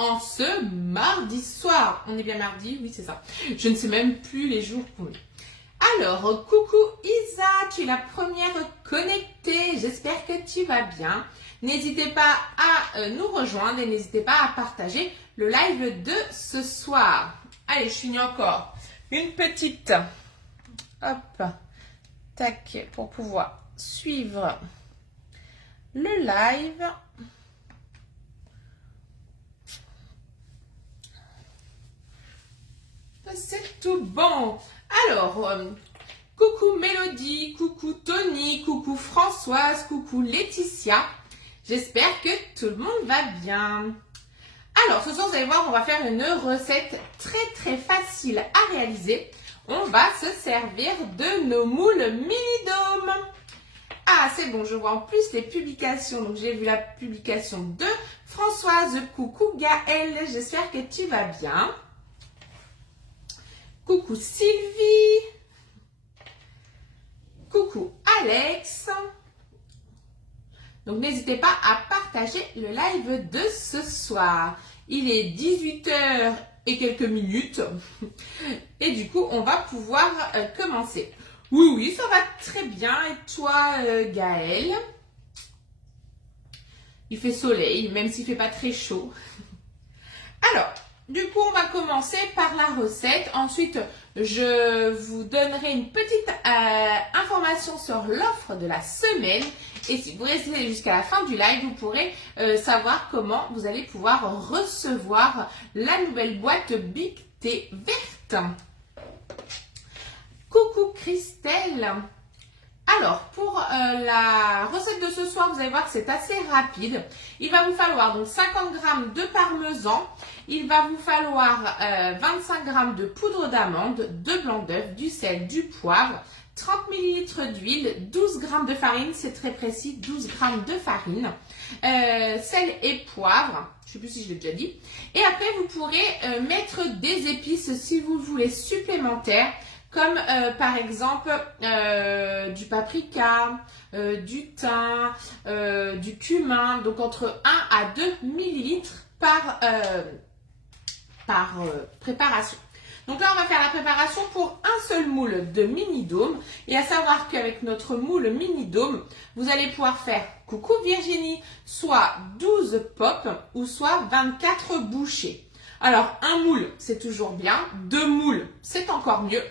en ce mardi soir. On est bien mardi? Oui, c'est ça. Je ne sais même plus les jours pour nous. Alors, coucou Isa, tu es la première connectée. J'espère que tu vas bien. N'hésitez pas à nous rejoindre et n'hésitez pas à partager le live de ce soir. Allez, je finis encore une petite, hop, tac, pour pouvoir suivre le live. C'est tout bon. Alors, coucou Mélodie, coucou Tony, coucou Françoise, coucou Laetitia. J'espère que tout le monde va bien. Alors, ce soir, vous allez voir, on va faire une recette très facile à réaliser. On va se servir de nos moules mini-dômes. Ah, c'est bon, je vois en plus les publications. Donc, j'ai vu la publication de Françoise. Coucou Gaëlle, j'espère que tu vas bien. Coucou Sylvie. Coucou Alex. Donc, n'hésitez pas à partager le live de ce soir. Il est 18h et quelques minutes. Et du coup, on va pouvoir commencer. Oui, ça va très bien. Et toi, Gaëlle? Il fait soleil, même s'il ne fait pas très chaud. Alors, du coup, on va commencer par la recette. Ensuite, je vous donnerai une petite information sur l'offre de la semaine. Et si vous restez jusqu'à la fin du live, vous pourrez savoir comment vous allez pouvoir recevoir la nouvelle boîte Big T verte. Coucou Christelle. Alors, pour la recette de ce soir, vous allez voir que c'est assez rapide. Il va vous falloir donc 50 g de parmesan. Il va vous falloir 25 g de poudre d'amande, 2 blancs d'œufs, du sel, du poivre, 30 ml d'huile, 12 g de farine, c'est très précis, 12 g de farine, sel et poivre. Je ne sais plus si je l'ai déjà dit. Et après, vous pourrez mettre des épices si vous le voulez supplémentaires. Comme par exemple du paprika, du thym, du cumin, donc entre 1 à 2 ml par préparation. Donc là, on va faire la préparation pour un seul moule de mini-dôme. Et à savoir qu'avec notre moule mini-dôme, vous allez pouvoir faire, coucou Virginie, soit 12 pops ou soit 24 bouchées. Alors, un moule, c'est toujours bien. 2 moules, c'est encore mieux.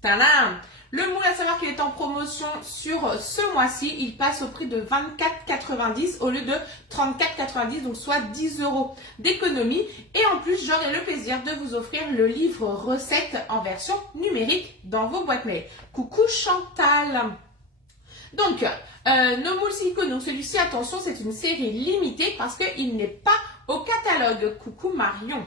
Tadam! Le moule, à savoir qu'il est en promotion sur ce mois-ci, il passe au prix de 24,90 au lieu de 34,90, donc soit 10 € d'économie. Et en plus, j'aurai le plaisir de vous offrir le livre recette en version numérique dans vos boîtes mail. Coucou Chantal! Donc, nos moules silicone, donc celui-ci, attention, c'est une série limitée parce qu'il n'est pas au catalogue. Coucou Marion!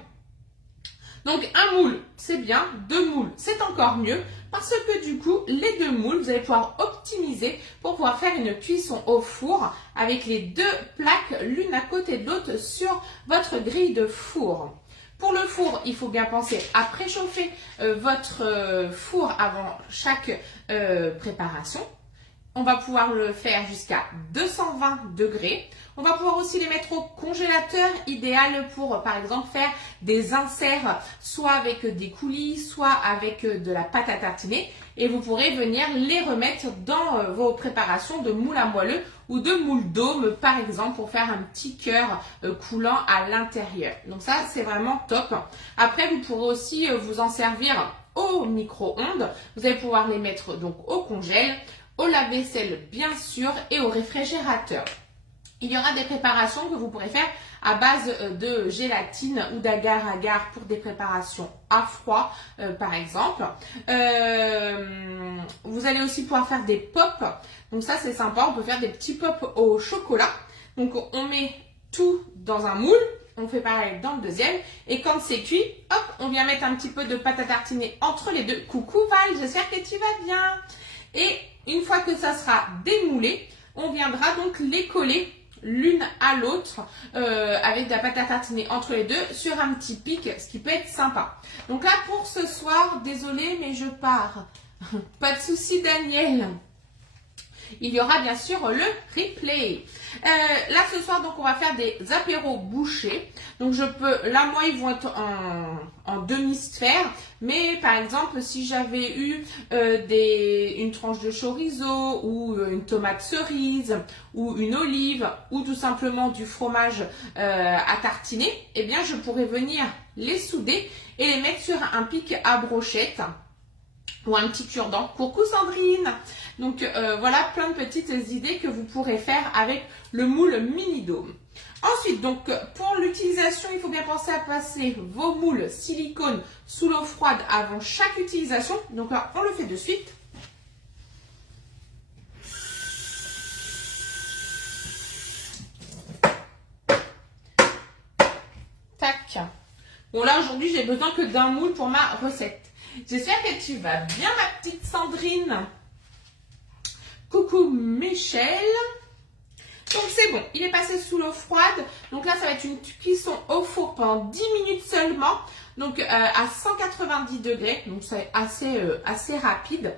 Donc, un moule, c'est bien. 2 moules, c'est encore mieux. Parce que du coup, les 2 moules, vous allez pouvoir optimiser pour pouvoir faire une cuisson au four avec les 2 plaques l'une à côté de l'autre sur votre grille de four. Pour le four, il faut bien penser à préchauffer votre four avant chaque préparation. On va pouvoir le faire jusqu'à 220 degrés. On va pouvoir aussi les mettre au congélateur, idéal pour, par exemple, faire des inserts, soit avec des coulis, soit avec de la pâte à tartiner. Et vous pourrez venir les remettre dans vos préparations de moules à moelleux ou de moules dôme, par exemple, pour faire un petit cœur coulant à l'intérieur. Donc ça, c'est vraiment top. Après, vous pourrez aussi vous en servir au micro-ondes. Vous allez pouvoir les mettre donc au congèle, au lave-vaisselle bien sûr et au réfrigérateur. Il y aura des préparations que vous pourrez faire à base de gélatine ou d'agar-agar pour des préparations à froid par exemple. Vous allez aussi pouvoir faire des pops. Donc ça c'est sympa, on peut faire des petits pops au chocolat. Donc on met tout dans un moule. On fait pareil dans le deuxième. Et quand c'est cuit, hop, on vient mettre un petit peu de pâte à tartiner entre les deux. Coucou Val, j'espère que tu vas bien. Et une fois que ça sera démoulé, on viendra donc les coller l'une à l'autre avec de la pâte à tartiner entre les deux sur un petit pic, ce qui peut être sympa. Donc là pour ce soir, désolée mais je pars. Pas de souci Daniel. il y aura bien sûr le replay. Là ce soir donc on va faire des apéros bouchés. Donc là moi ils vont être en demi-sphère, mais par exemple si j'avais eu une tranche de chorizo ou une tomate cerise ou une olive ou tout simplement du fromage à tartiner, eh bien je pourrais venir les souder et les mettre sur un pic à brochette ou un petit cure-dent. Coucou Sandrine. Donc voilà plein de petites idées que vous pourrez faire avec le moule mini dôme. Ensuite, donc pour l'utilisation, il faut bien penser à passer vos moules silicone sous l'eau froide avant chaque utilisation. Donc là, on le fait de suite. Tac. Bon là, aujourd'hui, j'ai besoin que d'un moule pour ma recette. J'espère que tu vas bien, ma petite Sandrine. Coucou Michel. Donc c'est bon, il est passé sous l'eau froide. Donc là, ça va être une cuisson au four pendant 10 minutes seulement. Donc à 190 degrés. Donc c'est assez rapide.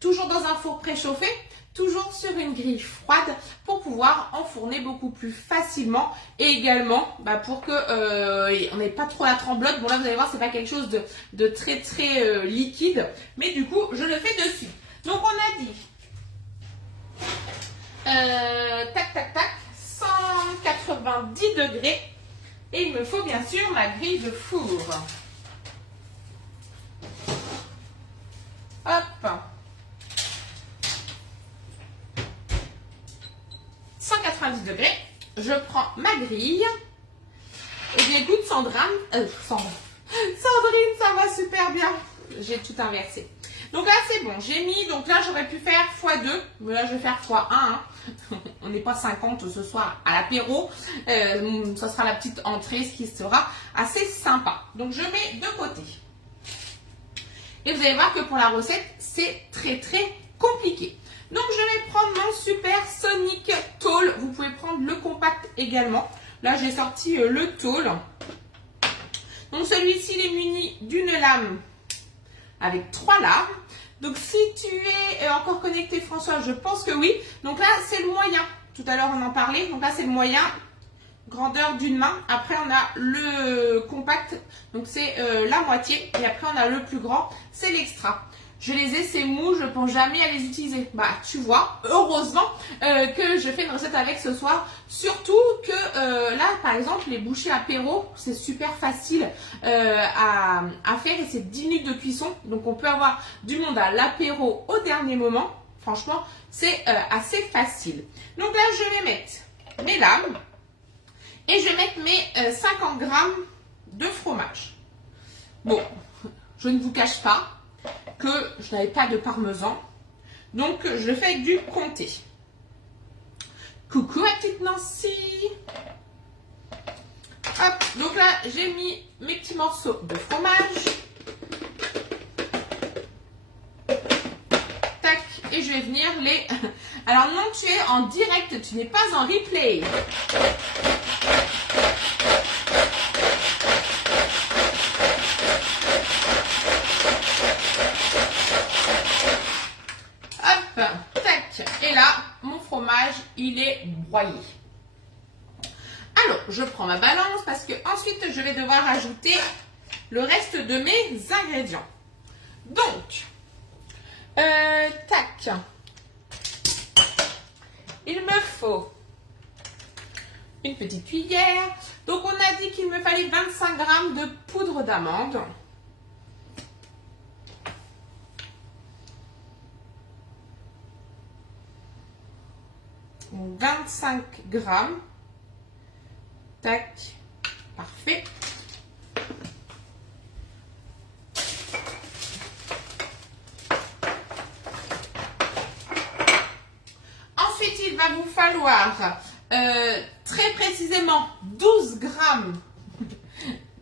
Toujours dans un four préchauffé. Toujours sur une grille froide pour pouvoir enfourner beaucoup plus facilement. Et également pour que on n'ait pas trop la tremblote. Bon là, vous allez voir, c'est pas quelque chose de très liquide. Mais du coup, je le fais dessus. Donc on a dit... tac, 190 degrés. Et il me faut bien sûr ma grille de four. Hop. 190 degrés. Je prends ma grille. Et bien écoute, Sandrine, ça va super bien. J'ai tout inversé. Donc là, c'est bon. J'ai mis, donc là, j'aurais pu faire x2. Mais là, je vais faire x1. Hein. On n'est pas 50 ce soir à l'apéro. Ça sera la petite entrée, ce qui sera assez sympa. Donc, je mets de côté. Et vous allez voir que pour la recette, c'est très compliqué. Donc, je vais prendre mon Super Sonic Tall. Vous pouvez prendre le compact également. Là, j'ai sorti le Tall. Donc, celui-ci, il est muni d'une lame avec 3 lames. Donc, si tu es encore connecté, François, je pense que oui. Donc là, c'est le moyen. Tout à l'heure, on en parlait. Donc là, c'est le moyen. Grandeur d'une main. Après, on a le compact. Donc, c'est la moitié. Et après, on a le plus grand. C'est l'extra. Je les ai, c'est mou. Je ne pense jamais à les utiliser. Bah, tu vois, heureusement que je fais une recette avec ce soir. Surtout que là, par exemple, les bouchées apéro, c'est super facile à faire. Et c'est 10 minutes de cuisson. Donc, on peut avoir du monde à l'apéro au dernier moment. Franchement, c'est assez facile. Donc là, je vais mettre mes lames. Et je vais mettre mes 50 grammes de fromage. Bon, je ne vous cache pas que je n'avais pas de parmesan. Donc, je fais du comté. Coucou ma petite Nancy. Hop, donc là, j'ai mis mes petits morceaux de fromage. Tac, et je vais venir les... Alors non, tu es en direct, tu n'es pas en replay. Et là, mon fromage, il est broyé. Alors, je prends ma balance parce que ensuite, je vais devoir ajouter le reste de mes ingrédients. Donc, tac. Il me faut une petite cuillère. Donc, on a dit qu'il me fallait 25 grammes de poudre d'amande. 25 grammes. Tac. Parfait. Ensuite, il va vous falloir très précisément 12 grammes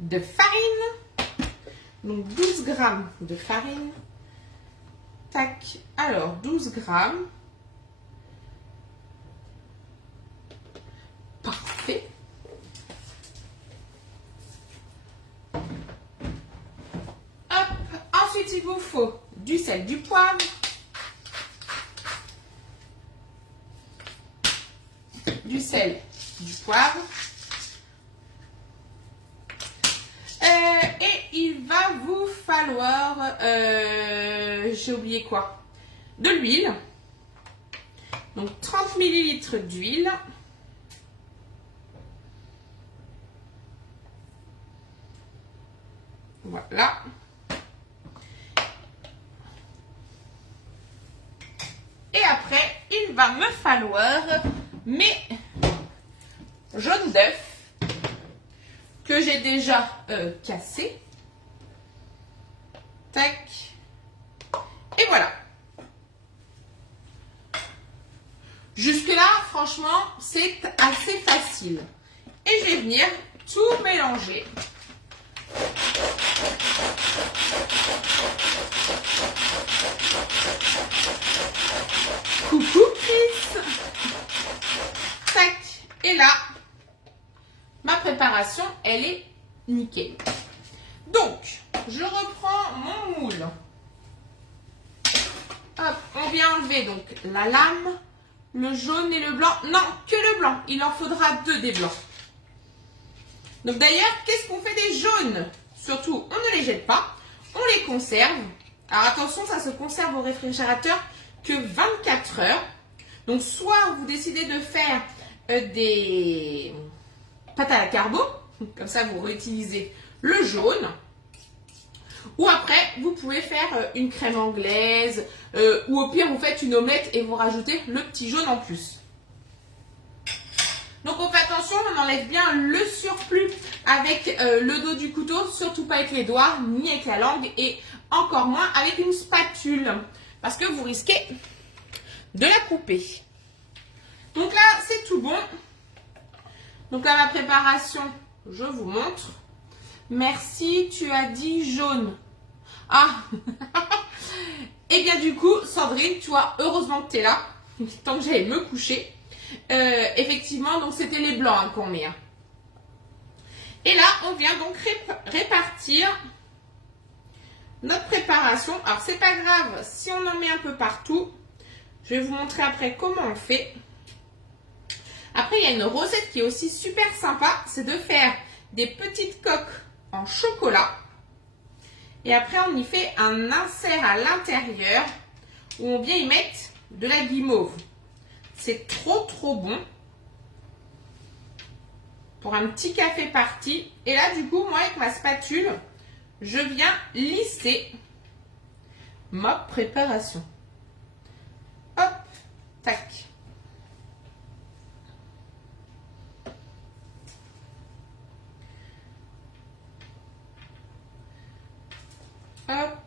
de farine. Donc 12 grammes de farine. Tac. Alors, 12 grammes. Parfait. Hop. Ensuite, il vous faut du sel, du poivre. du sel, du poivre. Et il va vous falloir, j'ai oublié quoi, de l'huile. Donc 30 ml d'huile. Voilà. Et après, il va me falloir mes jaunes d'œufs que j'ai déjà cassés. Tac. Et voilà. Jusque-là, franchement, c'est assez facile. Et je vais venir tout mélanger. Coucou Chris. Tac. Et là, ma préparation, elle est nickel. Donc, je reprends mon moule. Hop, on vient enlever donc la lame, le jaune et le blanc. Non, que le blanc. Il en faudra 2 des blancs. Donc d'ailleurs, qu'est-ce qu'on fait des jaunes? Surtout, on ne les jette pas. On les conserve. Alors attention, ça se conserve au réfrigérateur que 24 heures. Donc soit vous décidez de faire des pâtes à la carbo. Comme ça, vous réutilisez le jaune. Ou après, vous pouvez faire une crème anglaise. Ou au pire, vous faites une omelette et vous rajoutez le petit jaune en plus. Donc on fait attention, on enlève bien le surplus avec le dos du couteau, surtout pas avec les doigts, ni avec la langue et encore moins avec une spatule parce que vous risquez de la couper. Donc là, c'est tout bon. Donc là, ma préparation, je vous montre. Merci, tu as dit jaune. Ah et bien du coup, Sandrine, tu vois, heureusement que tu es là, tant que j'allais me coucher. Effectivement, donc c'était les blancs hein, qu'on met. Hein. Et là, on vient donc répartir notre préparation. Alors, c'est pas grave si on en met un peu partout. Je vais vous montrer après comment on fait. Après, il y a une recette qui est aussi super sympa. C'est de faire des petites coques en chocolat. Et après, on y fait un insert à l'intérieur où on vient y mettre de la guimauve. C'est trop bon pour un petit café parti. Et là, du coup, moi, avec ma spatule, je viens lisser ma préparation. Hop, tac. Hop.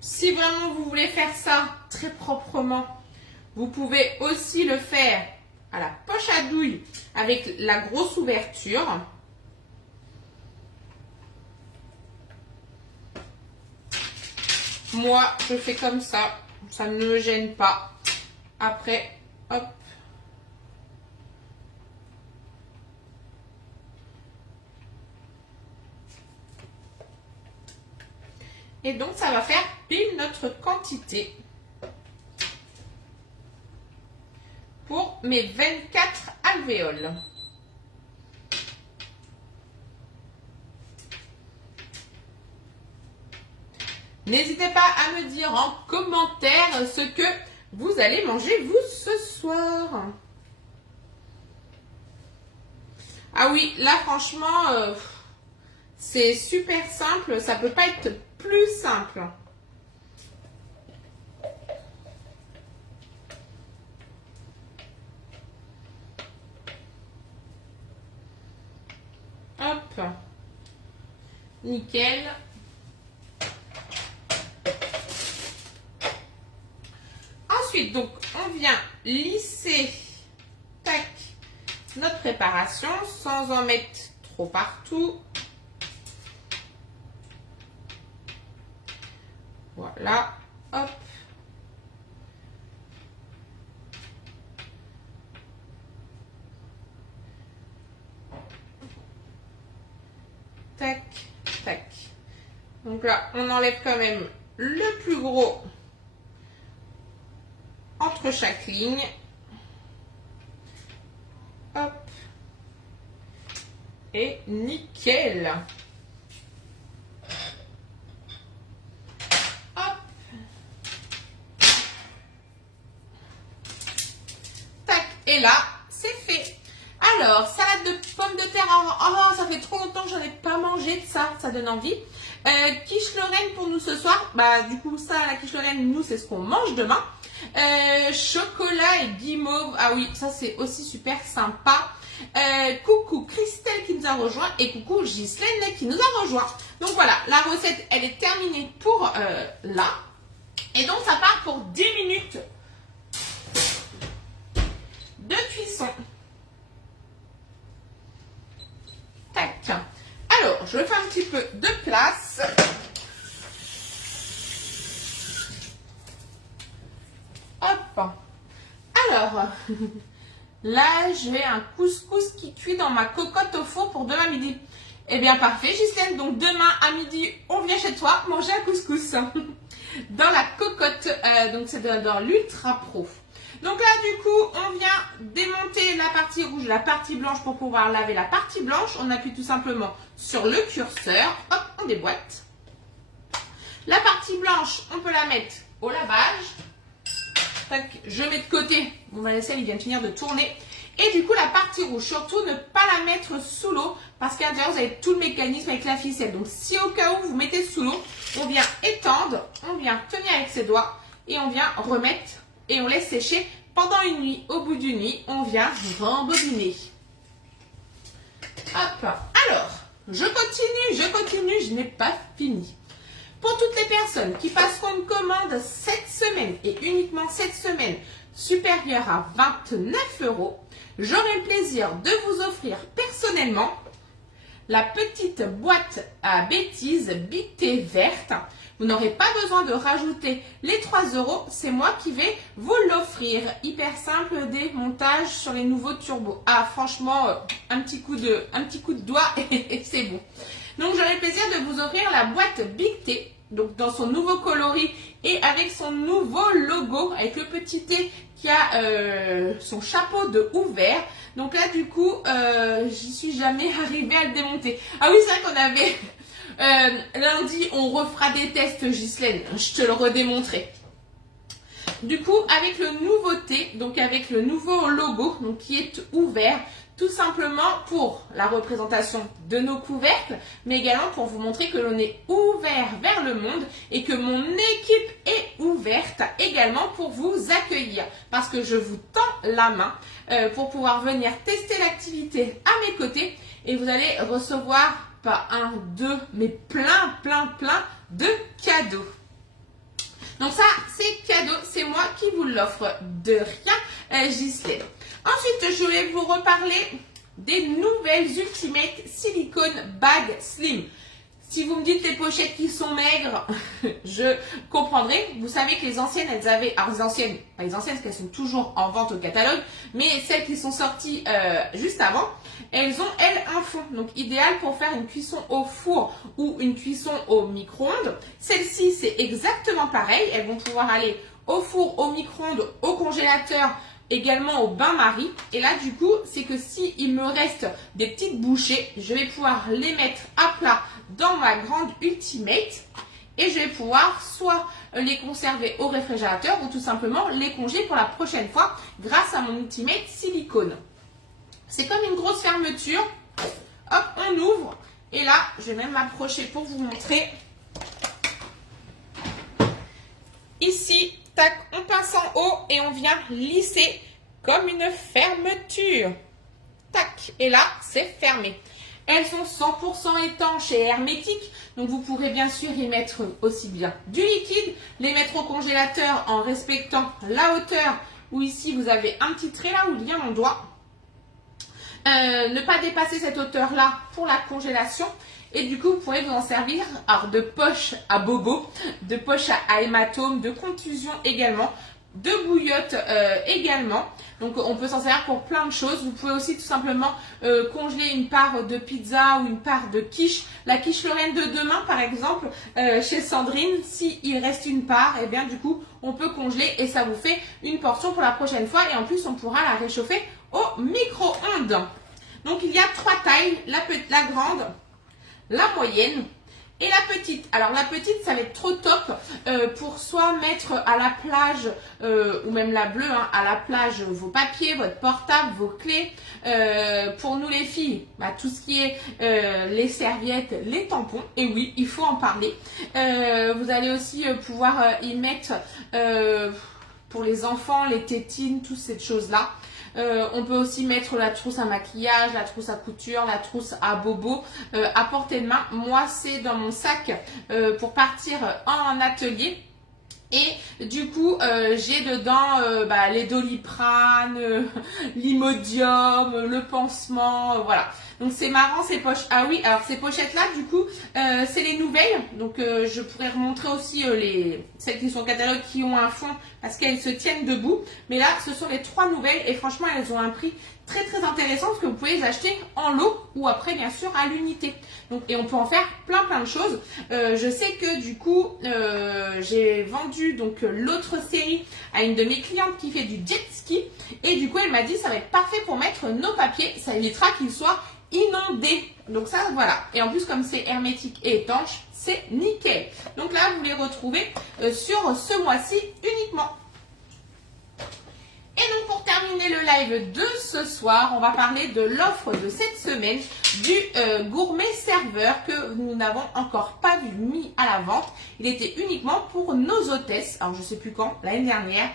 Si vraiment vous voulez faire ça très proprement, vous pouvez aussi le faire à la poche à douille avec la grosse ouverture. Moi, je fais comme ça ne me gêne pas. Après, hop. Et donc, ça va faire pile notre quantité pour mes 24 alvéoles. N'hésitez pas à me dire en commentaire ce que vous allez manger vous ce soir. Ah oui, là franchement, c'est super simple. Ça peut pas être plus simple. Hop. Nickel. Ensuite, donc, on vient lisser tac, notre préparation sans en mettre trop partout. Voilà, hop. Tac, tac. Donc là, on enlève quand même le plus gros entre chaque ligne. Hop. Et nickel. Hop. Tac. Et là, c'est fait. Alors, salade de pommes de terre. Oh, ça fait trop longtemps que j'en ai pas mangé de ça. Ça donne envie. Quiche Lorraine pour nous ce soir. Bah, du coup, ça, la quiche Lorraine, nous, c'est ce qu'on mange demain. Chocolat et guimauve. Ah oui, ça, c'est aussi super sympa. Coucou Christelle qui nous a rejoint et coucou Ghislaine qui nous a rejoint. Donc voilà, la recette, elle est terminée pour là. Et donc, ça part pour 10 minutes de cuisson. Tac. Alors, je fais un petit peu de place. Hop. Alors, là, j'ai un couscous qui cuit dans ma cocotte au four pour demain midi. Eh bien, parfait, Ghislaine. Donc, demain à midi, on vient chez toi manger un couscous dans la cocotte. Donc, c'est dans l'Ultra Pro. Donc là, du coup, on vient démonter la partie rouge, la partie blanche pour pouvoir laver la partie blanche. On appuie tout simplement sur le curseur. Hop, on déboîte. La partie blanche, on peut la mettre au lavage. Tac, je mets de côté. Mon vaisselle, il vient de finir de tourner. Et du coup, la partie rouge, surtout ne pas la mettre sous l'eau parce qu'à l'intérieur, vous avez tout le mécanisme avec la ficelle. Donc, si au cas où vous mettez sous l'eau, on vient étendre, on vient tenir avec ses doigts et on vient remettre et on laisse sécher pendant une nuit. Au bout d'une nuit, on vient rembobiner. Hop. Alors, je continue, je n'ai pas fini. Pour toutes les personnes qui passeront une commande cette semaine et uniquement cette semaine supérieure à 29 €, j'aurai le plaisir de vous offrir personnellement la petite boîte à bêtises Bictée verte. Vous n'aurez pas besoin de rajouter les 3 €, c'est moi qui vais vous l'offrir. Hyper simple démontage sur les nouveaux turbos. Ah, franchement, un petit coup de doigt et c'est bon. Donc, j'aurai le plaisir de vous offrir la boîte Bictée, donc dans son nouveau coloris et avec son nouveau logo, avec le petit T qui a son chapeau de ouvert. Donc là, du coup, j'y suis jamais arrivée à le démonter. Ah oui, c'est vrai qu'on avait... lundi, on refera des tests, Ghislaine. Je te le redémontrerai. Du coup, avec le nouveau T, donc avec le nouveau logo, donc qui est ouvert, tout simplement pour la représentation de nos couvercles, mais également pour vous montrer que l'on est ouvert vers le monde et que mon équipe est ouverte également pour vous accueillir. Parce que je vous tends la main pour pouvoir venir tester l'activité à mes côtés et vous allez recevoir pas un, deux, mais plein de cadeaux. Donc ça, c'est cadeau, c'est moi qui vous l'offre. De rien, Ghislaine. Ensuite, je vais vous reparler des nouvelles Ultimate Silicone Bag Slim. Si vous me dites les pochettes qui sont maigres, je comprendrai. Vous savez que les anciennes, elles avaient... Alors, les anciennes, parce qu'elles sont toujours en vente au catalogue, mais celles qui sont sorties juste avant, elles ont, elles, un fond. Donc, idéal pour faire une cuisson au four ou une cuisson au micro-ondes. Celles-ci, c'est exactement pareil. Elles vont pouvoir aller au four, au micro-ondes, au congélateur, également au bain-marie. Et là, du coup, c'est que si il me reste des petites bouchées, je vais pouvoir les mettre à plat dans ma grande Ultimate et je vais pouvoir soit les conserver au réfrigérateur ou tout simplement les congeler pour la prochaine fois grâce à mon Ultimate silicone. C'est comme une grosse fermeture. Hop, on ouvre et là, je vais même m'approcher pour vous montrer. Ici, tac, on passe en haut et on vient lisser comme une fermeture. Tac, et là, c'est fermé. Elles sont 100% étanches et hermétiques, donc vous pourrez bien sûr y mettre aussi bien du liquide, les mettre au congélateur en respectant la hauteur, où ici vous avez un petit trait là où il y a mon doigt. Ne pas dépasser cette hauteur-là pour la congélation. Et du coup, vous pourrez vous en servir alors, de poche à bobo, de poche à hématome, de contusion également, de bouillotte également. Donc on peut s'en servir pour plein de choses. Vous pouvez aussi tout simplement congeler une part de pizza ou une part de quiche. La quiche Lorraine de demain par exemple, chez Sandrine, s'il reste une part, et bien du coup on peut congeler et ça vous fait une portion pour la prochaine fois. Et en plus on pourra la réchauffer au micro-ondes. Donc il y a 3 tailles, la grande, la moyenne et la petite. Alors la petite, ça va être trop top pour soit mettre à la plage, ou même la bleue, hein, à la plage vos papiers, votre portable, vos clés. Pour nous les filles, tout ce qui est les serviettes, les tampons. Et oui, il faut en parler. Vous allez aussi pouvoir y mettre pour les enfants, les tétines, toutes ces choses-là. On peut aussi mettre la trousse à maquillage, la trousse à couture, la trousse à bobo à portée de main. Moi, c'est dans mon sac pour partir en atelier. Et du coup, j'ai dedans les Doliprane, l'Imodium, le pansement, voilà. Donc c'est marrant ces poches. Ah oui, alors ces pochettes là, du coup, c'est les nouvelles. Donc je pourrais remontrer aussi celles qui sont au catalogue qui ont un fond parce qu'elles se tiennent debout. Mais là, ce sont les 3 nouvelles et franchement, elles ont un prix très très intéressant parce que vous pouvez les acheter en lot ou après bien sûr à l'unité. Donc et on peut en faire plein de choses. Je sais que du coup j'ai vendu donc l'autre série à une de mes clientes qui fait du jet ski et du coup elle m'a dit ça va être parfait pour mettre nos papiers, ça évitera qu'ils soient inondés. Donc ça voilà. Et en plus comme c'est hermétique et étanche, c'est nickel. Donc là vous les retrouvez sur ce mois-ci uniquement. Et donc pour terminer le live de ce soir, on va parler de l'offre de cette semaine du gourmet serveur que nous n'avons encore pas mis à la vente. Il était uniquement pour nos hôtesses, alors je ne sais plus quand, l'année dernière,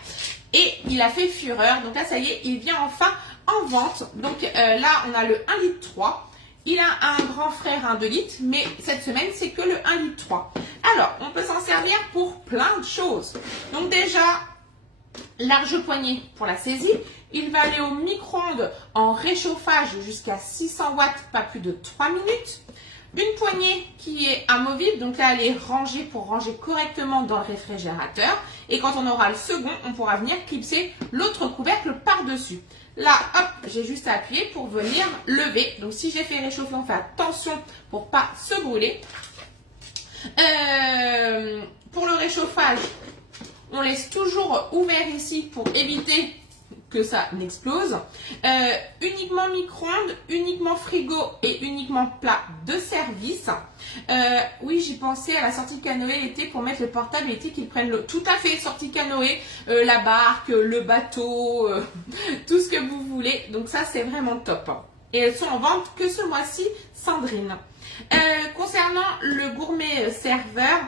et il a fait fureur. Donc là ça y est, il vient enfin en vente. Donc là on a le 1,3 litre. Il a un grand frère, un 2 litres, mais cette semaine, c'est que le 1,3 litre. Alors, on peut s'en servir pour plein de choses. Donc déjà, large poignée pour la saisie. Il va aller au micro-ondes en réchauffage jusqu'à 600 watts, pas plus de 3 minutes. Une poignée qui est amovible, donc là elle est rangée pour ranger correctement dans le réfrigérateur. Et quand on aura le second, on pourra venir clipser l'autre couvercle par-dessus. Là, hop, j'ai juste à appuyer pour venir lever. Donc si j'ai fait réchauffer, on fait attention pour pas se brûler. Pour le réchauffage, on laisse toujours ouvert ici pour éviter que ça n'explose. Uniquement micro-ondes, uniquement frigo et uniquement plat de service. Oui, j'y pensais à la sortie canoë l'été pour mettre le portable l'été qu'ils prennent l'eau. Tout à fait, sortie canoë, la barque, le bateau, tout ce que vous voulez. Donc ça, c'est vraiment top. Et elles sont en vente que ce mois-ci, Sandrine. Concernant le gourmet serveur,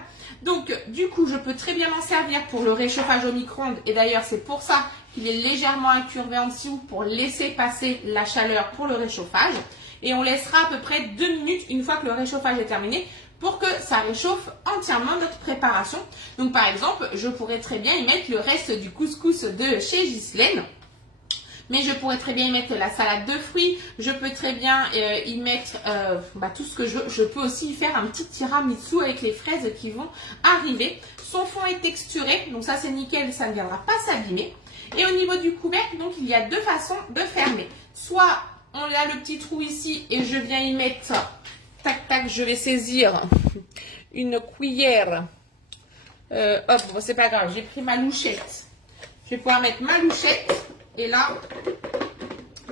donc du coup je peux très bien m'en servir pour le réchauffage au micro-ondes et d'ailleurs c'est pour ça qu'il est légèrement incurvé en dessous pour laisser passer la chaleur pour le réchauffage et on laissera à peu près 2 minutes une fois que le réchauffage est terminé pour que ça réchauffe entièrement notre préparation. Donc par exemple je pourrais très bien y mettre le reste du couscous de chez Ghislaine. Mais je pourrais très bien y mettre la salade de fruits, je peux très bien y mettre tout ce que je veux. Je peux aussi y faire un petit tiramisu avec les fraises qui vont arriver. Son fond est texturé, donc ça c'est nickel, ça ne viendra pas s'abîmer. Et au niveau du couvercle, donc il y a 2 façons de fermer. Soit on a le petit trou ici et je viens y mettre, tac tac, je vais saisir une cuillère. Hop, bon, c'est pas grave, j'ai pris ma louchette. Je vais pouvoir mettre ma louchette. Et là,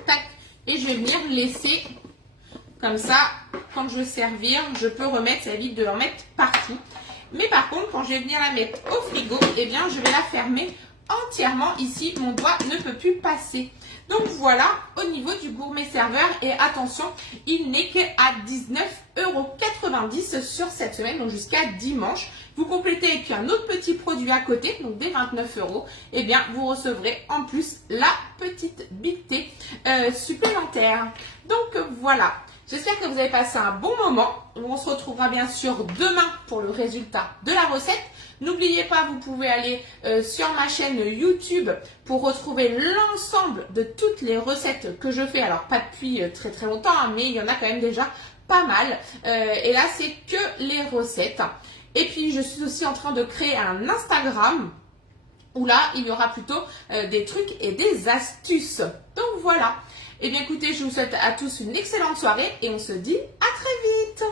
tac, et je vais venir laisser comme ça, quand je veux servir, je peux remettre, ça évite de en mettre partout. Mais par contre, quand je vais venir la mettre au frigo, eh bien, je vais la fermer entièrement ici, mon doigt ne peut plus passer. Donc voilà, au niveau du gourmet serveur, et attention, il n'est qu'à 19,90 € sur cette semaine, donc jusqu'à dimanche. Vous complétez et puis un autre petit produit à côté, donc des 29 €, eh bien vous recevrez en plus la petite bictée supplémentaire. Donc voilà, j'espère que vous avez passé un bon moment. On se retrouvera bien sûr demain pour le résultat de la recette. N'oubliez pas, vous pouvez aller sur ma chaîne YouTube pour retrouver l'ensemble de toutes les recettes que je fais. Alors pas depuis très très longtemps, hein, mais il y en a quand même déjà pas mal. Et là, c'est que les recettes. Et puis, je suis aussi en train de créer un Instagram où là, il y aura plutôt des trucs et des astuces. Donc voilà. Eh bien écoutez, je vous souhaite à tous une excellente soirée et on se dit à très vite.